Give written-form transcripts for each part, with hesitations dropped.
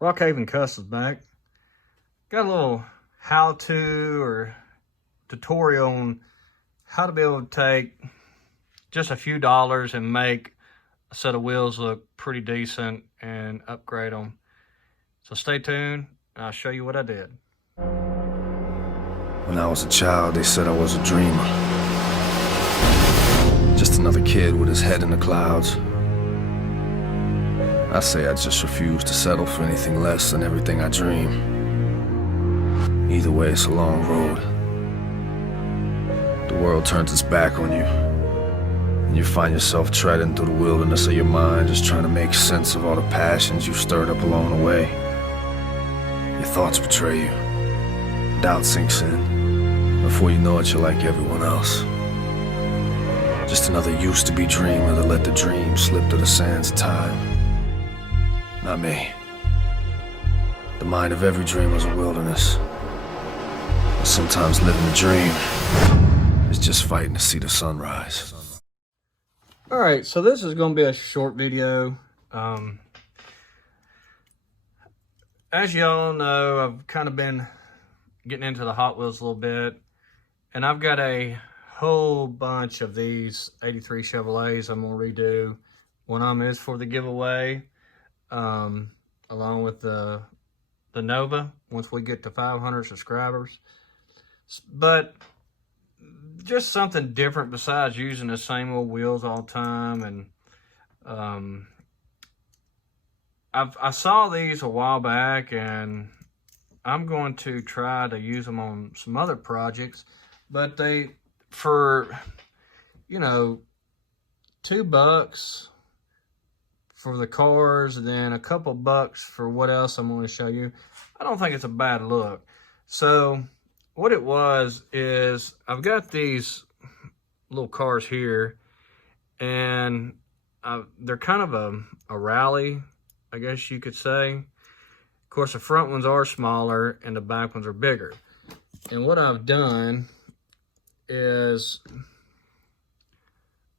Rockhaven Cuss is back. Got a little how-to or tutorial on how to be able to take just a few dollars and make a set of wheels look pretty decent and upgrade them. So stay tuned and I'll show you what I did. When I was a child, they said I was a dreamer. Just another kid with his head in the clouds. I say I just refuse to settle for anything less than everything I dream. Either way, it's a long road. The world turns its back on you, and you find yourself treading through the wilderness of your mind, just trying to make sense of all the passions you've stirred up along the way. Your thoughts betray you. Doubt sinks in. Before you know it, you're like everyone else. Just another used-to-be dreamer that let the dream slip through the sands of time. Not me. The mind of every dreamer is a wilderness. But sometimes living the dream is just fighting to see the sunrise. All right, so this is going to be a short video. As y'all know, I've kind of been getting into the Hot Wheels a little bit, and I've got a whole bunch of these 83 Chevrolets I'm going to redo. One of them is for the giveaway, along with the Nova, once we get to 500 subscribers. But just something different besides using the same old wheels all the time. And I saw these a while back, and I'm going to try to use them on some other projects. But for $2 for the cars, and then a couple bucks for what else I'm going to show you, I don't think it's a bad look. So what it was is I've got these little cars here, and they're kind of a rally, I guess you could say. Of course, the front ones are smaller and the back ones are bigger. And what I've done is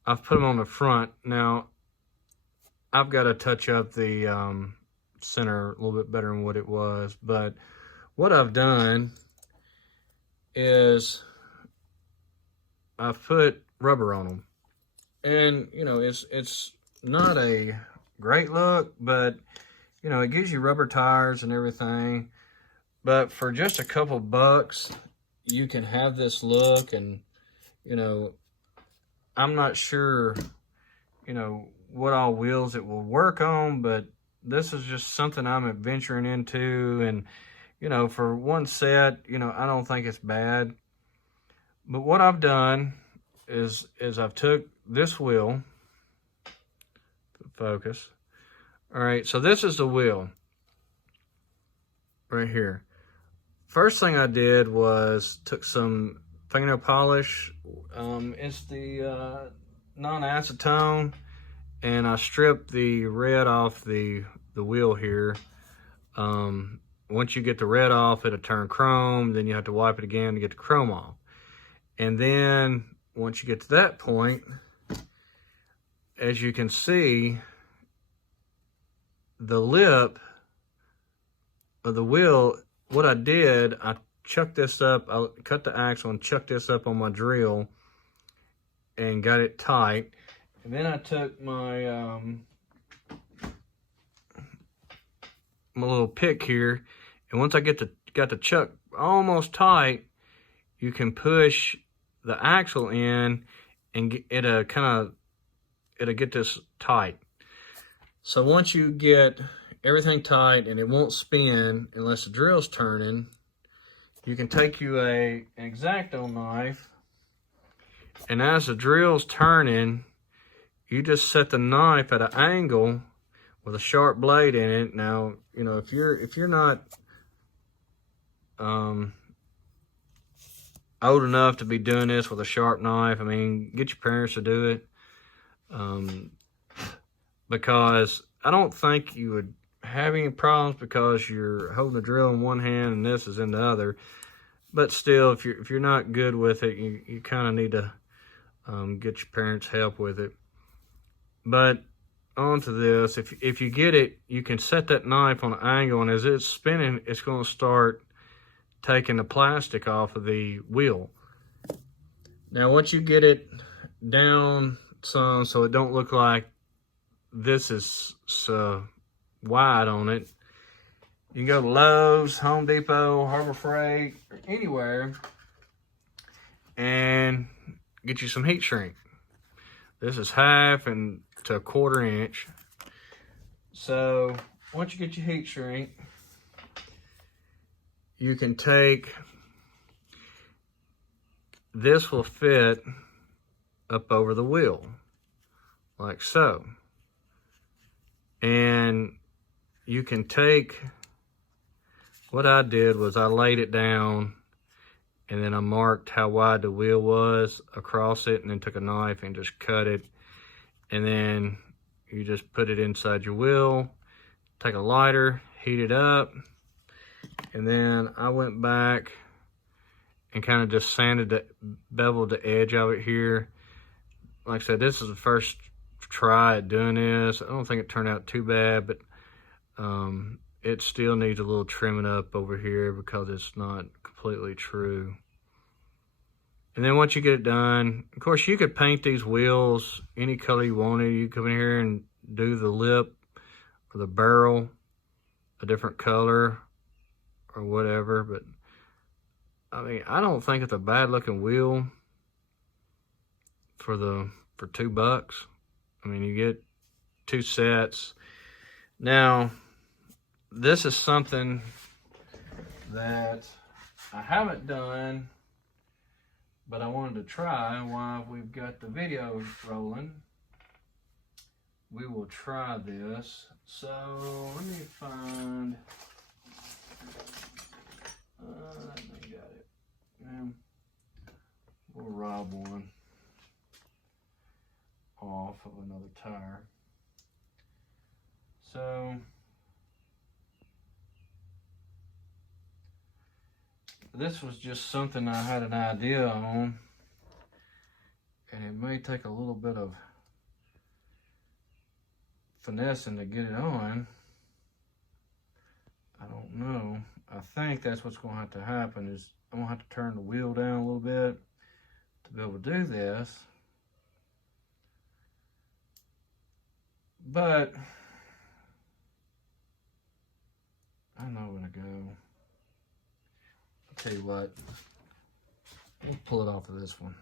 I've put them on the front. Now, I've got to touch up the center a little bit better than what it was. But what I've done is I've put rubber on them. And, it's not a great look, but, it gives you rubber tires and everything. But for just a couple bucks, you can have this look. And, I'm not sure, what all wheels it will work on, but this is just something I'm adventuring into. And, for one set, I don't think it's bad. But what I've done is I've took this wheel, focus. All right, so this is the wheel right here. First thing I did was took some fingernail polish. It's the non-acetone, and I stripped the red off the wheel here. Once you get the red off, it'll turn chrome. Then you have to wipe it again to get the chrome off. And then once you get to that point, as you can see, the lip of the wheel, what I did, I chucked this up, I cut the axle and chucked this up on my drill and got it tight. And then I took my my little pick here, and once I got the chuck almost tight, you can push the axle in and it'll get this tight. So once you get everything tight and it won't spin unless the drill's turning, you can take you an X-Acto knife, and as the drill's turning, you just set the knife at an angle with a sharp blade in it. Now, if you're not old enough to be doing this with a sharp knife, get your parents to do it. Because I don't think you would have any problems because you're holding the drill in one hand and this is in the other. But still, if you're not good with it, you kind of need to get your parents' help with it. But onto this, if you get it, you can set that knife on an angle, and as it's spinning, it's going to start taking the plastic off of the wheel. Now, once you get it down some so it don't look like this is so wide on it, you can go to Lowe's, Home Depot, Harbor Freight, or anywhere, and get you some heat shrink. This is 1/2 and to 1/4 inch. So once you get your heat shrink, you can take, this will fit up over the wheel like so, and you can take, what I did was I laid it down and then I marked how wide the wheel was across it, and then took a knife and just cut it, and then you just put it inside your wheel, take a lighter, heat it up, and then I went back and kind of just beveled the edge of it here. Like I said, this is the first try at doing this. I don't think it turned out too bad, but it still needs a little trimming up over here because it's not completely true. And then once you get it done, of course, you could paint these wheels any color you wanted. You come in here and do the lip or the barrel a different color or whatever. But I mean, I don't think it's a bad looking wheel for $2. I mean, you get 2 sets. Now, this is something that I haven't done, but I wanted to try while we've got the video rolling. We will try this. So let me find, I got it. We'll rob one off of another tire. So this was just something I had an idea on, and it may take a little bit of finessing to get it on. I don't know. I think that's what's going to have to happen, is I'm going to have to turn the wheel down a little bit to be able to do this. But I know where to go. I'll tell you what, we'll pull it off of this one.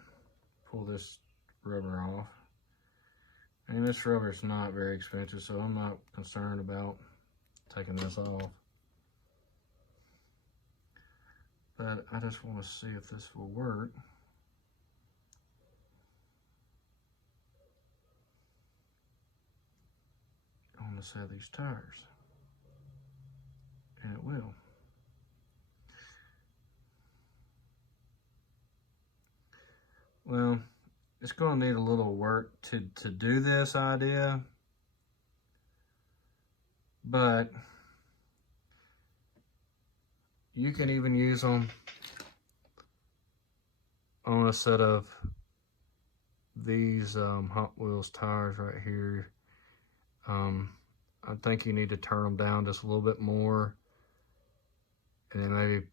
Pull this rubber off. And this rubber is not very expensive, so I'm not concerned about taking this off. But I just want to see if this will work. On the set of these tires. And it will. Well, it's going to need a little work to do this idea, but you can even use them on a set of these Hot Wheels tires right here. I think you need to turn them down just a little bit more, and then maybe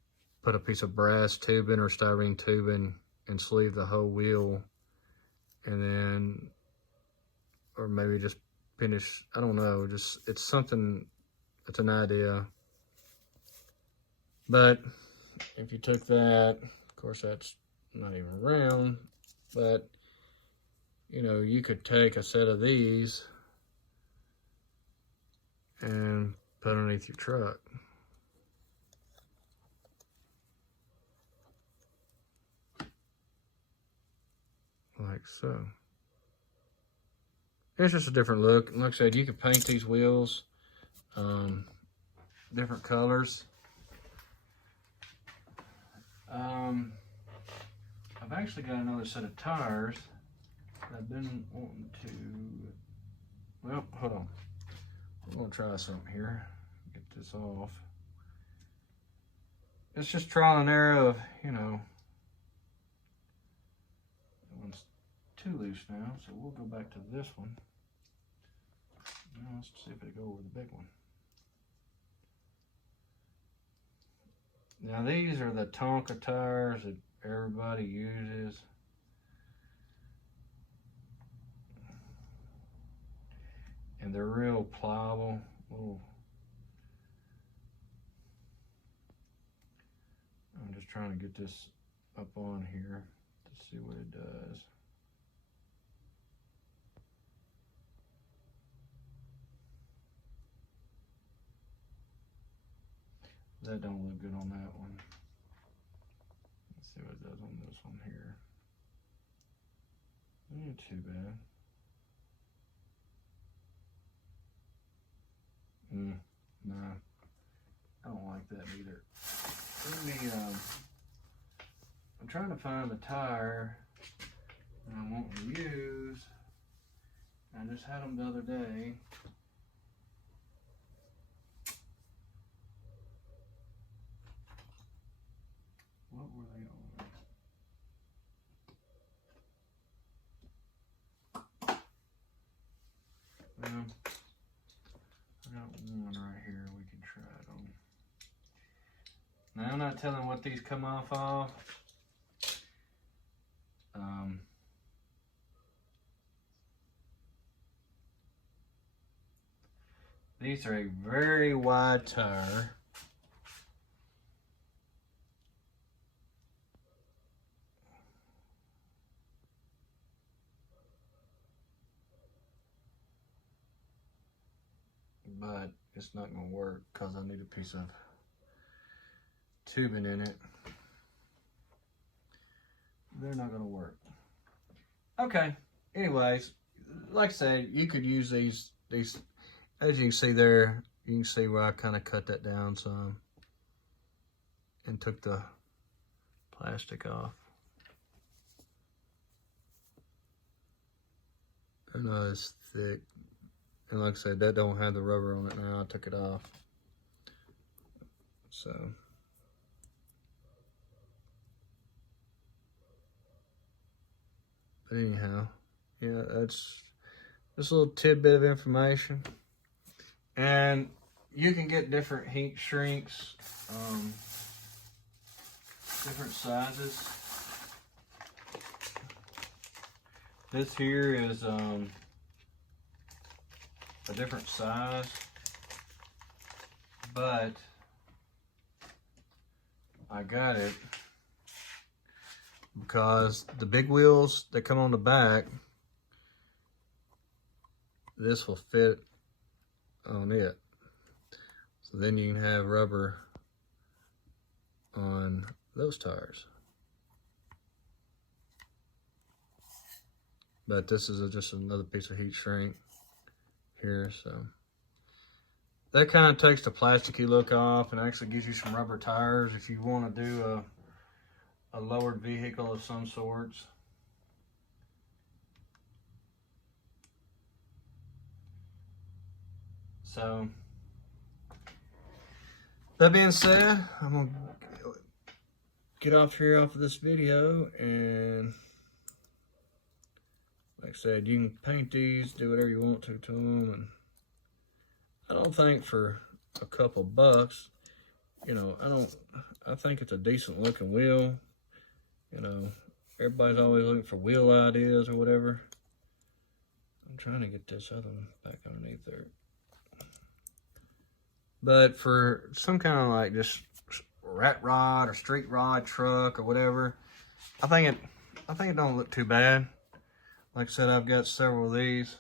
put a piece of brass tubing or styrene tubing and sleeve the whole wheel, and then, or maybe just finish, I don't know, just, it's something, it's an idea. But if you took that, of course that's not even round, but you know, you could take a set of these and put underneath your truck. Like so. It's just a different look. And like I said, you can paint these wheels different colors. I've actually got another set of tires that I've been wanting to, well, hold on. We're gonna try something here. Get this off. It's just trial and error of, you know, that one's too loose now, so we'll go back to this one. Now let's see if it'll go over the big one. Now these are the Tonka tires that everybody uses. And they're real pliable. Ooh. I'm just trying to get this up on here to see what it does. That don't look good on that one. Let's see what it does on this one here. Not too bad. No, I don't like that either. Let me, I'm trying to find the tire that I want to use. I just had them the other day. What were they on? I got one right here we can try it on. Now I'm not telling what these come off of. These are a very wide tire. But it's not going to work because I need a piece of tubing in it. They're not going to work. Okay. Anyways, like I said, you could use these. As you can see there, you can see where I kind of cut that down some and took the plastic off. I know it's thick. And like I said, that don't have the rubber on it now. I took it off. So. But anyhow, yeah, that's just a little tidbit of information. And you can get different heat shrinks, different sizes. This here is a different size, but I got it because the big wheels that come on the back, this will fit on it. So then you can have rubber on those tires. But this is just another piece of heat shrink here, so that kind of takes the plasticky look off and actually gives you some rubber tires if you want to do a lowered vehicle of some sorts. So that being said, I'm gonna get off of this video, and like I said, you can paint these, do whatever you want to them, and I don't think for a couple bucks, you know, I think it's a decent looking wheel. You know, everybody's always looking for wheel ideas or whatever. I'm trying to get this other one back underneath there. But for some kind of like just rat rod or street rod truck or whatever, I think it don't look too bad. Like I said, I've got several of these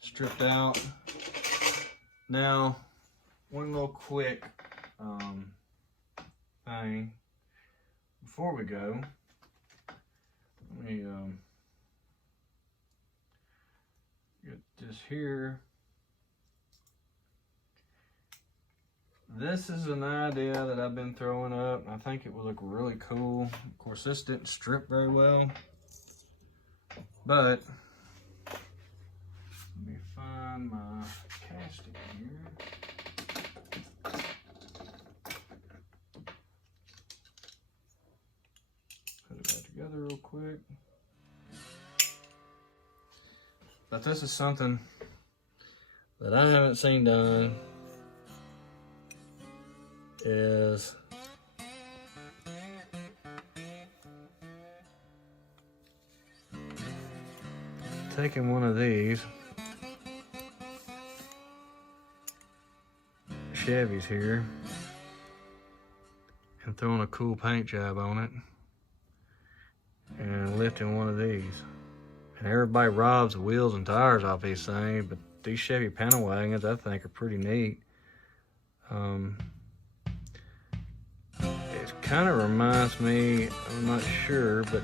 stripped out. Now, one little quick thing before we go. Let me get this here. This is an idea that I've been throwing up. I think it would look really cool. Of course, this didn't strip very well, but let me find my casting here. Put it back together real quick. But this is something that I haven't seen done, is taking one of these Chevys here and throwing a cool paint job on it and lifting one of these. And everybody robs the wheels and tires off these things, but these Chevy panel wagons I think are pretty neat. It kind of reminds me, I'm not sure, but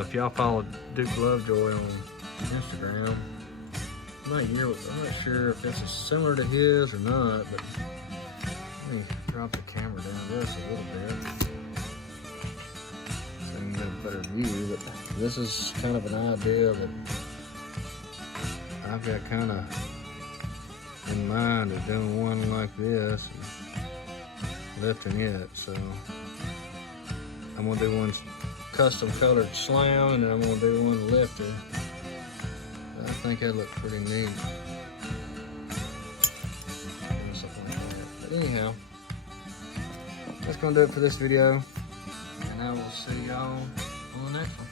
if y'all follow Duke Lovejoy on Instagram, I'm not sure if this is similar to his or not, but let me drop the camera down just a little bit so you can get a better view. But this is kind of an idea that I've got kind of in mind of doing one like this and lifting it. So I'm gonna do one custom colored slam, and then I'm gonna do one lifted. I think that looks pretty neat. Something like that. But anyhow, that's gonna do it for this video, and I will see y'all on the next one.